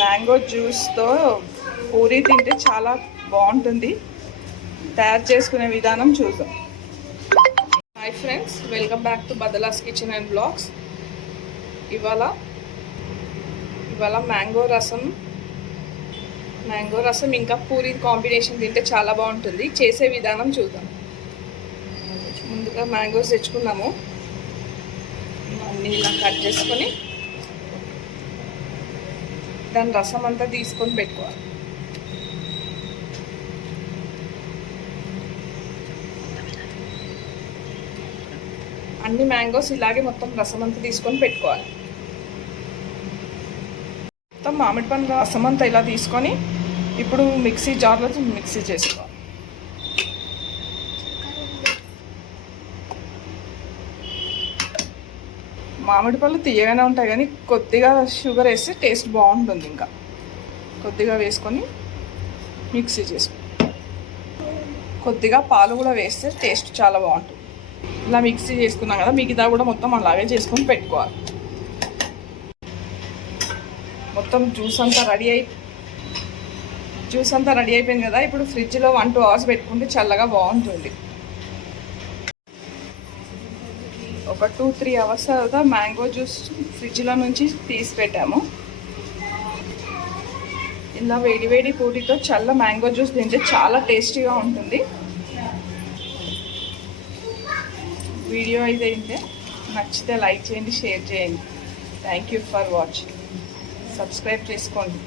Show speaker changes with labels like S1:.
S1: Mango జ్యూస్తో puri తింటే చాలా బాగుంటుంది. తయారు చేసుకునే విధానం చూద్దాం. Hi friends welcome back to బదలాస్ kitchen and blogs ఇవాళ ఇవాళ మ్యాంగో రసం మ్యాంగో రసం ఇంకా పూరి కాంబినేషన్ తింటే చాలా బాగుంటుంది. చేసే విధానం చూద్దాం. ముందుగా మ్యాంగోస్ తెచ్చుకున్నాము అన్నీ ఇలా కట్ చేసుకొని దాని రసం అంతా తీసుకొని పెట్టుకోవాలి. అన్ని మ్యాంగోస్ ఇలాగే మొత్తం రసం అంతా తీసుకొని పెట్టుకోవాలి. మొత్తం మామిడి పండ్ల రసం అంతా ఇలా తీసుకొని ఇప్పుడు మిక్సీ జార్లో మిక్సీ చేసుకోవాలి. మామిడి పళ్ళు తీయగానే ఉంటాయి కానీ కొద్దిగా షుగర్ వేస్తే టేస్ట్ బాగుంటుంది ఇంకా. కొద్దిగా వేసుకొని మిక్సీ చేసుకో కొద్దిగా పాలు కూడా వేస్తే టేస్ట్ చాలా బాగుంటుంది. ఇలా మిక్సీ చేసుకున్నాం కదా మిగతా కూడా మొత్తం అలాగే చేసుకొని పెట్టుకోవాలి. మొత్తం జ్యూస్ అంతా రెడీ అయి జ్యూస్ అంతా రెడీ అయిపోయింది కదా ఇప్పుడు ఫ్రిడ్జ్లో వన్ టూ అవర్స్ పెట్టుకుంటే చల్లగా బాగుంటుంది. ఒక టూ త్రీ అవర్స్ తర్వాత మ్యాంగో జ్యూస్ ఫ్రిడ్జ్లో నుంచి తీసి పెట్టాము. ఇలా వేడి వేడి పూటితో చల్ల మ్యాంగో జ్యూస్ తింటే చాలా టేస్టీగా ఉంటుంది. వీడియో అయితే అయితే నచ్చితే లైక్ చేయండి షేర్ చేయండి. Thank you for watching subscribe చేసుకోండి.